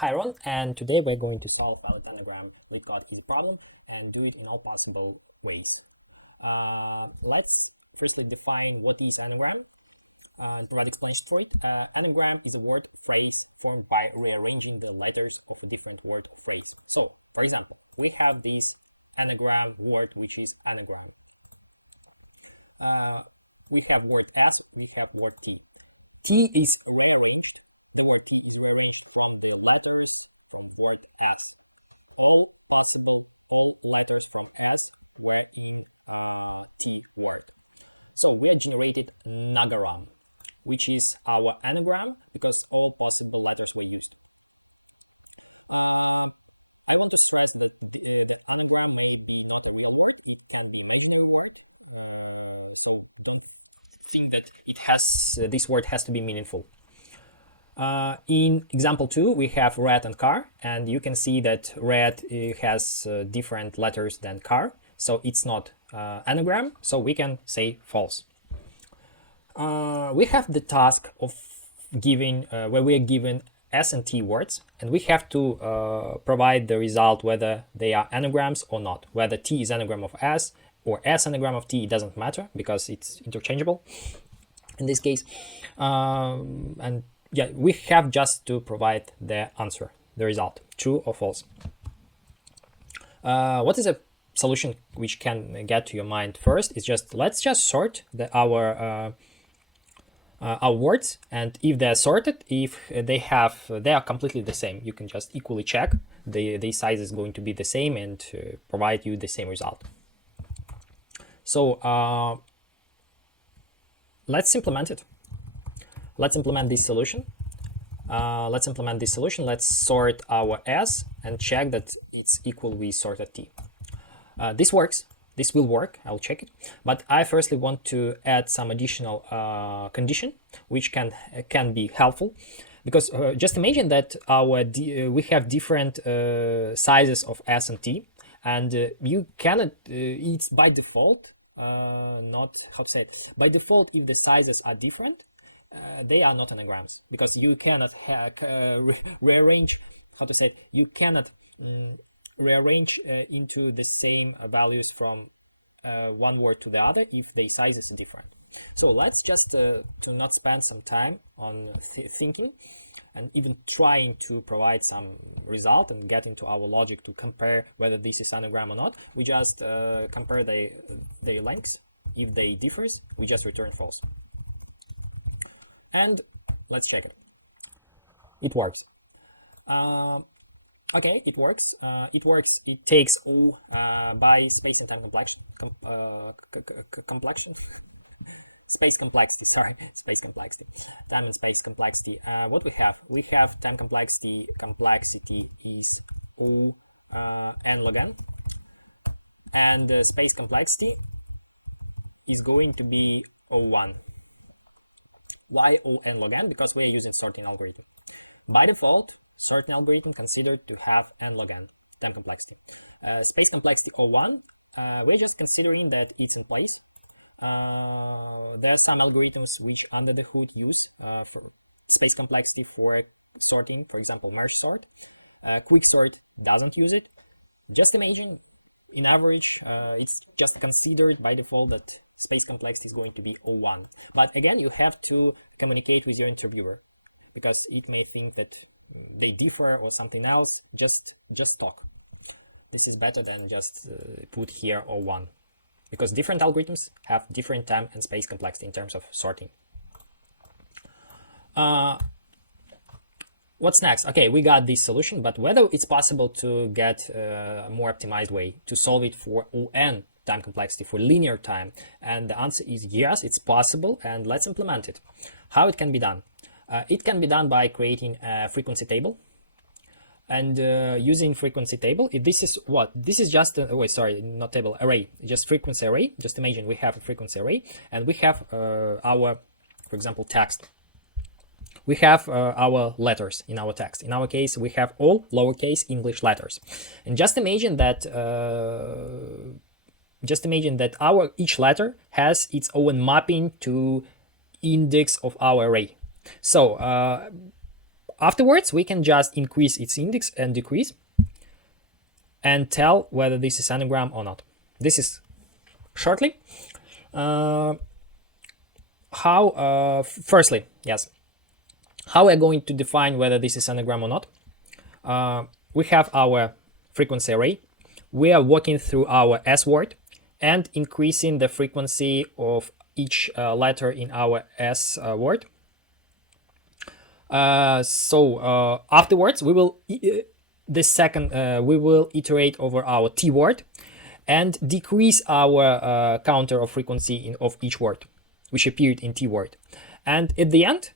Hi Ron, and today we're going to solve Valid Anagram LeetCode easy problem and do it in all possible ways. Let's firstly define what is anagram and provide explanation for it. Anagram is a word phrase formed by rearranging the letters of a different word or phrase. So, for example, we have this anagram word which is anagram. We have word S, we have word T. T is rearranged. The word T is rearranged from the letters of word S. All letters from S were in T word. So we generated anagram, which is our anagram because all possible letters were used. I want to stress that the anagram may be not a real word; it can be imaginary word. So think that it has this word has to be meaningful. In example 2, we have red and car, and you can see that red has different letters than car, so it's not anagram, so we can say false. We have the task of giving where we are given S and T words, and we have to provide the result whether they are anagrams or not. Whether T is anagram of S or S anagram of T, it doesn't matter because it's interchangeable in this case. And yeah, we have just to provide the answer, the result, true or false. What is a solution which can get to your mind first? Is just let's just sort our words, and if they're sorted, if they are completely the same, you can just equally check the size is going to be the same and provide you the same result. So let's implement it. Let's implement this solution. Let's sort our S and check that it's equal with sorted T. This works. This will work. I'll check it. But I firstly want to add some additional condition, which can be helpful, because just imagine that we have different sizes of S and T, and you cannot. It's by default. Not how to say it. By default, if the sizes are different, they are not anagrams, because you cannot rearrange. How to say it? You cannot rearrange into the same values from one word to the other if the sizes are different. So let's just to not spend some time on thinking and even trying to provide some result and get into our logic to compare whether this is anagram or not. We just compare their lengths. If they differs, we just return false. And let's check it. It works. Okay, it works. It takes O by space and time complexion. Space complexity, sorry, space complexity. Time and space complexity. What we have? We have time complexity. Complexity is O n log n. And space complexity is going to be O1. Why O n log n? Because we are using sorting algorithm. By default, sorting algorithm considered to have n log n, time complexity. Space complexity O1, we're just considering that it's in place. There are some algorithms which under the hood use for space complexity for sorting, for example, merge sort. Quick sort doesn't use it. Just imagine, in average, it's just considered by default that space complexity is going to be O1. But again, you have to communicate with your interviewer, because it may think that they differ or something else. Just talk. This is better than just put here O1, because different algorithms have different time and space complexity in terms of sorting. What's next? Okay, we got this solution, but whether it's possible to get a more optimized way to solve it for ON time complexity, for linear time, and the answer is yes, it's possible, and let's implement it. How it can be done? It can be done by creating a frequency table, and using frequency table. This is what? This is just not table, array, just frequency array. Just imagine we have a frequency array, and we have our, for example, text. We have our letters in our text. In our case, we have all lowercase English letters, and just imagine that each letter has its own mapping to index of our array. So afterwards, we can just increase its index and decrease and tell whether this is anagram or not. This is shortly firstly, yes, how we're going to define whether this is anagram or not. We have our frequency array. We are working through our S word and increasing the frequency of each letter in our S word. Afterwards, we will we will iterate over our T word and decrease our counter of frequency of each word which appeared in T word. And at the end,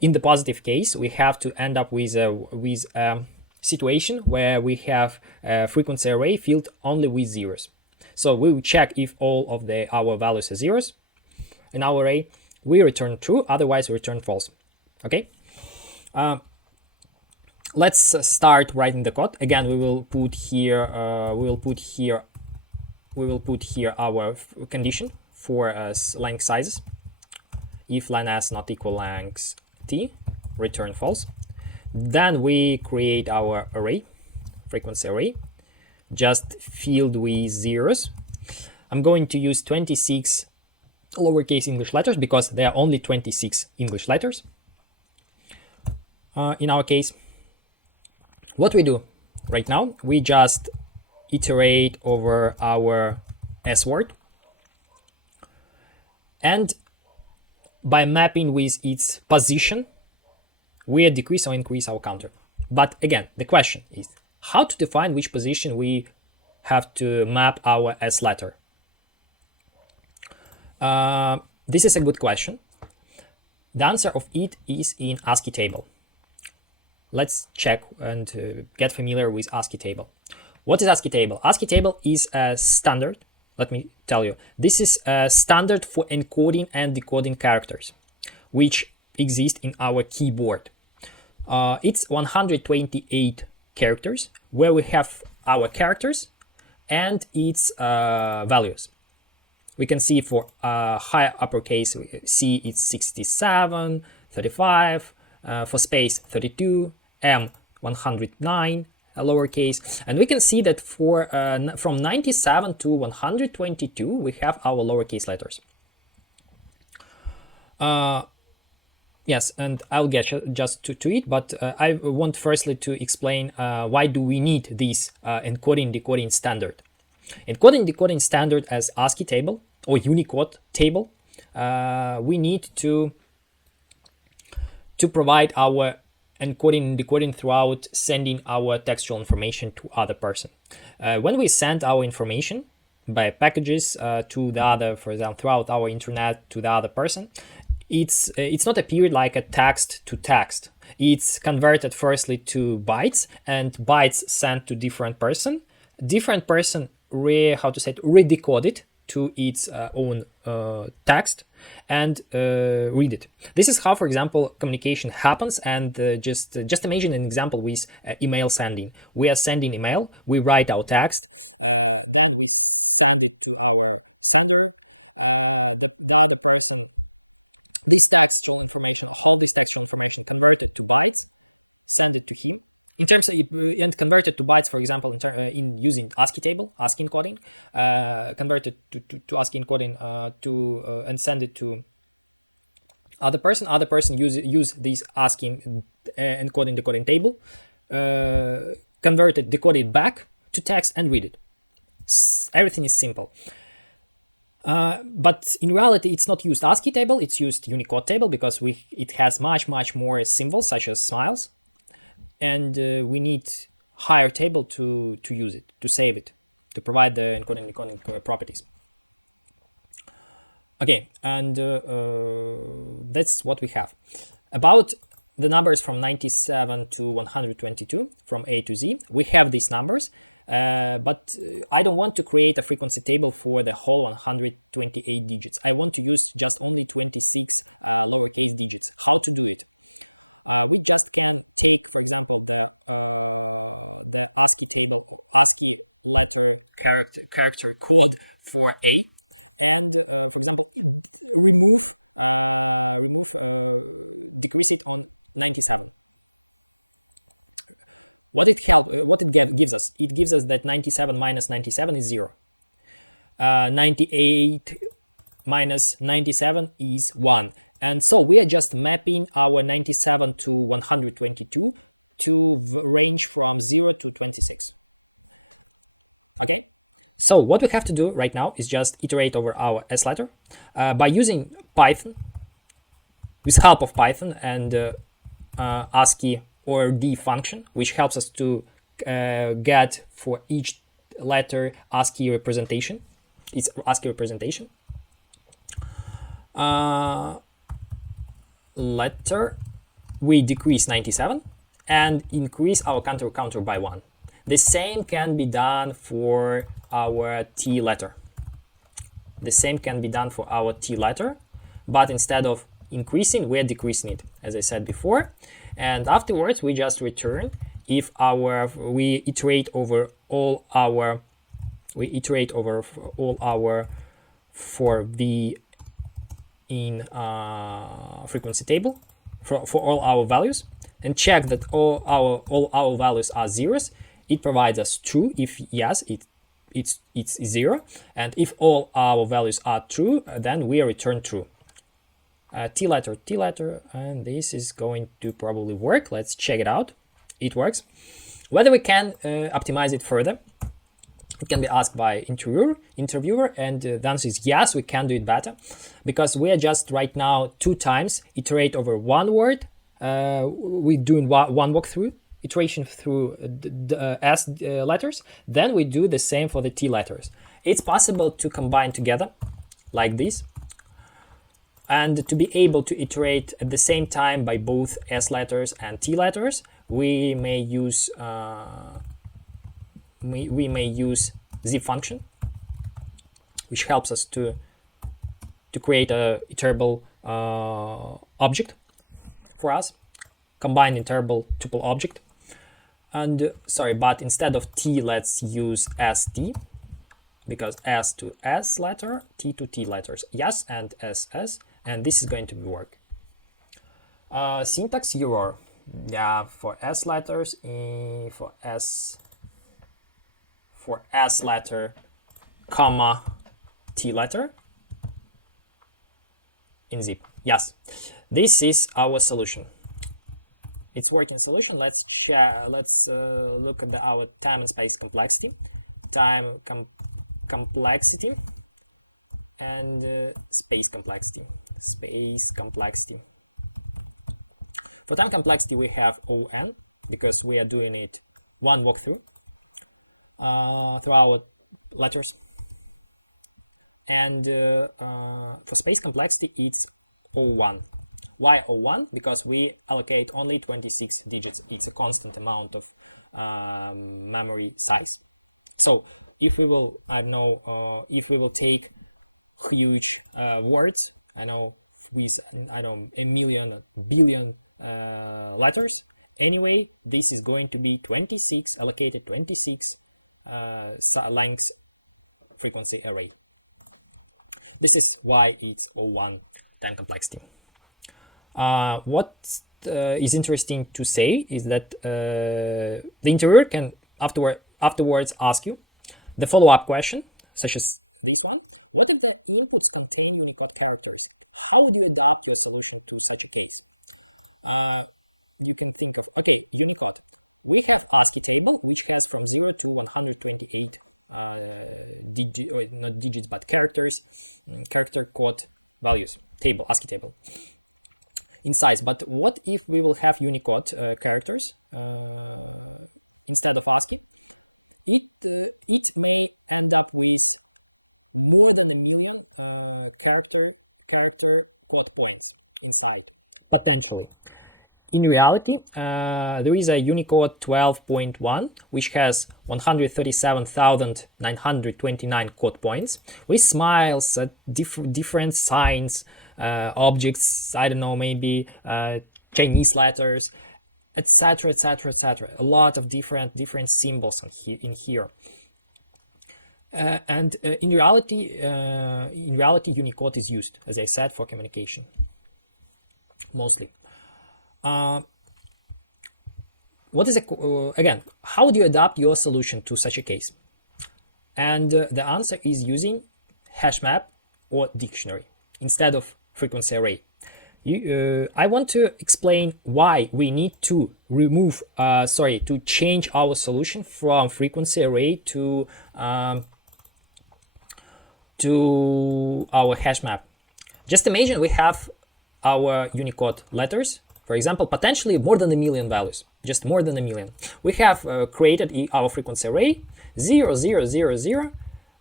in the positive case, we have to end up with a situation where we have a frequency array filled only with zeros. So we will check if all of our values are zeros in our array. We return true, otherwise we return false. Okay. Let's start writing the code. Again, we will put here our condition for length sizes. If len s not equal length t, return false. Then we create our array, frequency array, just filled with zeros. I'm going to use 26 lowercase English letters because there are only 26 English letters in our case. What we do right now, we just iterate over our S word, and by mapping with its position, we decrease or increase our counter. But again, the question is how to define which position we have to map our S letter. This is a good question. The answer of it is in ASCII table. Let's check and get familiar with ASCII table. What is ASCII table? ASCII table is a standard. Let me tell you, this is a standard for encoding and decoding characters, which exist in our keyboard. It's 128 characters where we have our characters and its values. We can see for high uppercase, C it's 67, 35, for space 32, M 109, lowercase, and we can see that for from 97 to 122 we have our lowercase letters. Yes, and I'll get just to it, but I want firstly to explain why do we need this encoding decoding standard. Encoding decoding standard as ASCII table or Unicode table, we need to provide our encoding and decoding throughout sending our textual information to other person. When we send our information by packages to the other, for example, throughout our internet to the other person, it's not appeared like a text to text. It's converted firstly to bytes, and bytes sent to different person. Different person redecode it to its own text and read it. This is how, for example, communication happens. And just imagine an example with email sending. We are sending email, we write our text. Character code for A. So what we have to do right now is just iterate over our S letter by using Python, with help of Python and ASCII or D function, which helps us to get for each letter ASCII representation. It's ASCII representation. Letter, we decrease 97 and increase our counter by 1. The same can be done for our T letter. The same can be done for our T letter, but instead of increasing, we're decreasing it, as I said before. And afterwards, we just return if we iterate over all our for the in frequency table for all our values, and check that all our values are zeros. It provides us true if yes, it's 0, and if all our values are true, then we return true. T letter, and this is going to probably work. Let's check it out. It works. Whether we can optimize it further, it can be asked by interviewer, and the answer is yes, we can do it better, because we are just right now 2 times iterate over one word. We're doing one walkthrough, iteration through the S letters, then we do the same for the T letters. It's possible to combine together like this, and to be able to iterate at the same time by both S letters and T letters, we may use zip function, which helps us to create a iterable object for us, combined iterable tuple object. And sorry, but instead of T, let's use ST, because S to S letter, T to T letters, yes, and SS, and this is going to work. Syntax error, yeah, for S letters, for S letter, comma, T letter in zip. Yes, this is our solution. It's working solution. Let's look at our time and space complexity. Complexity and space complexity. For time complexity, we have ON, because we are doing it one walkthrough through our letters. And for space complexity, it's O1. Why O1? Because we allocate only 26 digits. It's a constant amount of memory size. So if we will, if we will take huge words, with a million, billion letters, anyway, this is going to be 26 allocated 26 length frequency array. This is why it's O1 time complexity. What is interesting to say is that the interviewer can afterwards ask you the follow-up question, such as this one: what if the inputs contain Unicode characters? How would you adapt your solution to such a case? You can think of, okay, Unicode. We have ASCII table, which has from 0 to 128 digits, but character code values. ASCII table. Inside, but what if we will have Unicode characters instead of ASCII? It may end up with more than 1 million character code points inside. Potentially. In reality, there is a Unicode 12.1, which has 137,929 code points, with smiles, different signs, objects, I don't know, maybe Chinese letters, etc., etc., etc. A lot of different symbols in here. And in reality, Unicode is used, as I said, for communication, mostly. What is again? How do you adapt your solution to such a case? And the answer is using hash map or dictionary instead of frequency array. I want to explain why we need to to change our solution from frequency array to to our hash map. Just imagine we have our Unicode letters, for example, potentially more than 1 million values, just more than 1 million. We have created our frequency array 0, 0, 0, 0,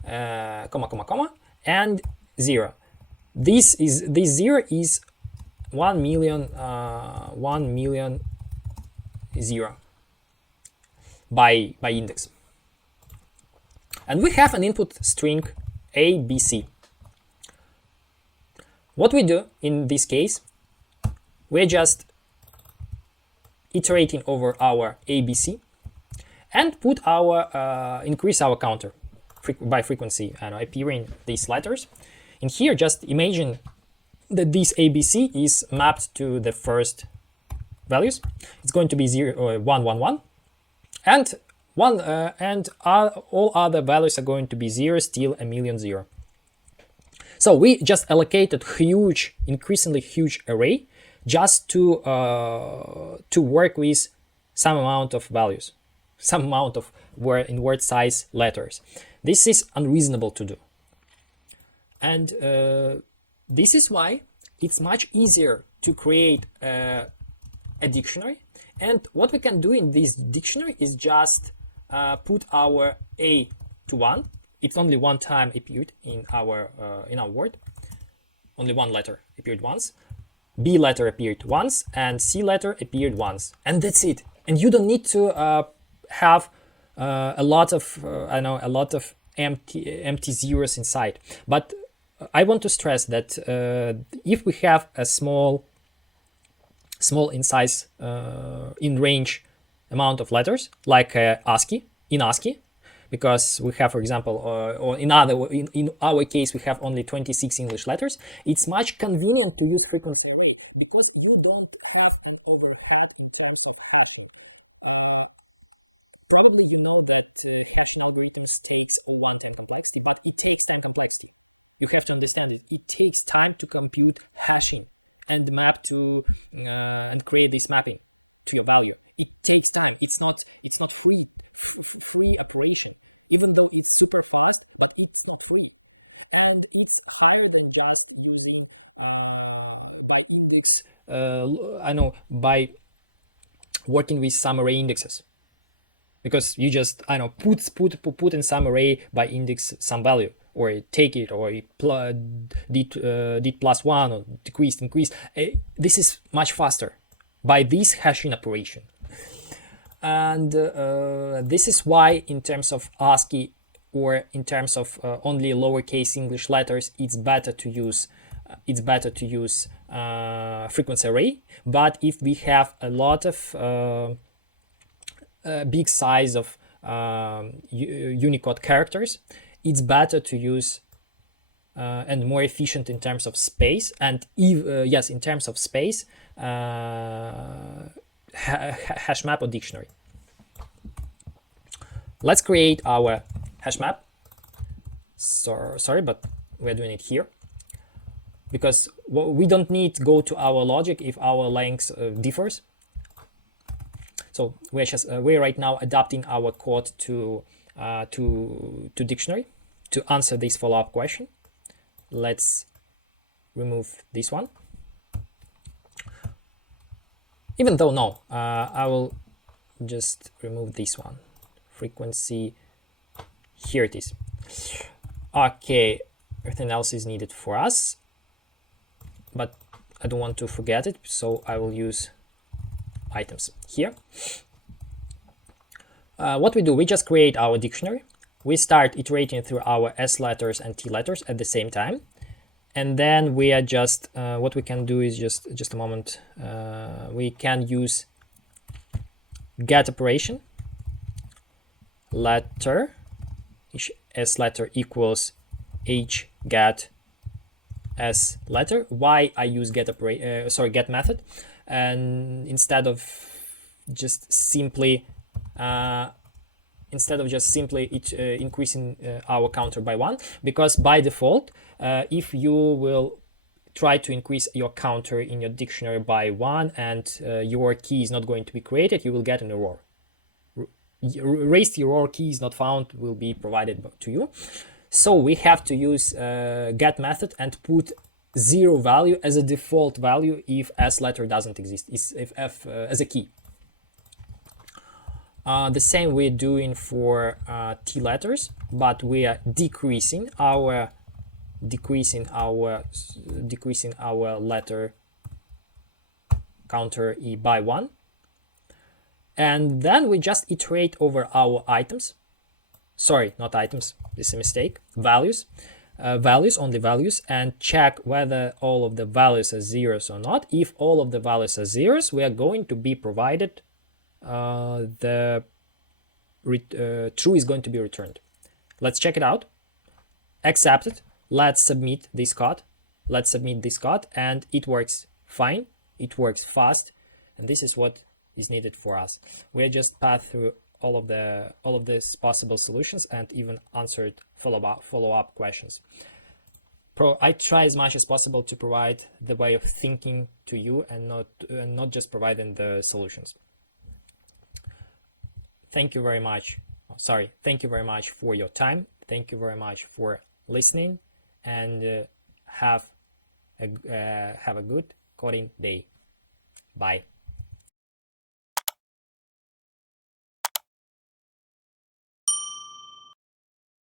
comma, comma, comma, and 0. This 0 is 1 million 0 by index. And we have an input string ABC. What we do in this case, we're just iterating over our ABC and put our increase our counter by frequency and appearing these letters. In here, just imagine that this ABC is mapped to the first values. It's going to be 0, 1, 1, 1, and all other values are going to be 0, still 1 million 0. So we just allocated huge, increasingly huge array just to work with some amount of values, some amount of word size letters. This is unreasonable to do. And this is why it's much easier to create a dictionary. And what we can do in this dictionary is just put our A to 1. It's only one time appeared in our word. Only one letter appeared once. B letter appeared once, and C letter appeared once, and that's it. And you don't need to have a lot of empty zeros inside. But I want to stress that if we have a small in size, in range amount of letters, like ASCII, in ASCII, because we have, for example, or in our case, we have only 26 English letters, it's much convenient to use frequency array because you don't have an overhead in terms of hashing. Probably you know that hashing algorithms takes one time complexity, but it takes time complexity. You have to understand it. It takes time to compute hashing and map to create this packet to a value. It takes time. It's not free operation. Even though it's super fast, but it's not free. And it's higher than just using by index, by working with some array indexes. Because you just, put in some array by index some value, or take it, or did plus one, or decrease, increase. This is much faster by this hashing operation. And this is why, in terms of ASCII or in terms of only lowercase English letters, it's better to use frequency array. But if we have a lot of big size of Unicode characters, it's better to use and more efficient in terms of space. And in terms of space, hash map or dictionary. Let's create our hash map. Sorry, but we're doing it here because we don't need to go to our logic if our length differs. So we're right now adapting our code to dictionary to answer this follow-up question. Let's remove this one. Even though no, I will just remove this one. Frequency, here it is. Okay, everything else is needed for us, but I don't want to forget it, so I will use items here. What we do, we just create our dictionary. We start iterating through our S letters and T letters at the same time. And then we are just, what we can do is just a moment. We can use get operation, letter, each S letter equals H get S letter. Why I use get method, and instead of just simply increasing our counter by 1, because by default, if you will try to increase your counter in your dictionary by 1 and your key is not going to be created, you will get an error. Raised error key is not found will be provided to you. So we have to use get method and put 0 value as a default value if S letter doesn't exist, if F as a key. The same we're doing for T letters, but we are decreasing our letter counter E by 1, and then we just iterate over our items. Sorry, not items, this is a mistake. Values, only values, and check whether all of the values are zeros or not. If all of the values are zeros, we are going to be provided true is going to be returned. Let's check it out. Accepted. Let's submit this code. And it works fine. It works fast, and this is what is needed for us. We are just passed through all of these possible solutions and even answered follow-up questions. I try as much as possible to provide the way of thinking to you and not just providing the solutions. Thank you very much. Thank you very much for your time. Thank you very much for listening, and have a good coding day. Bye.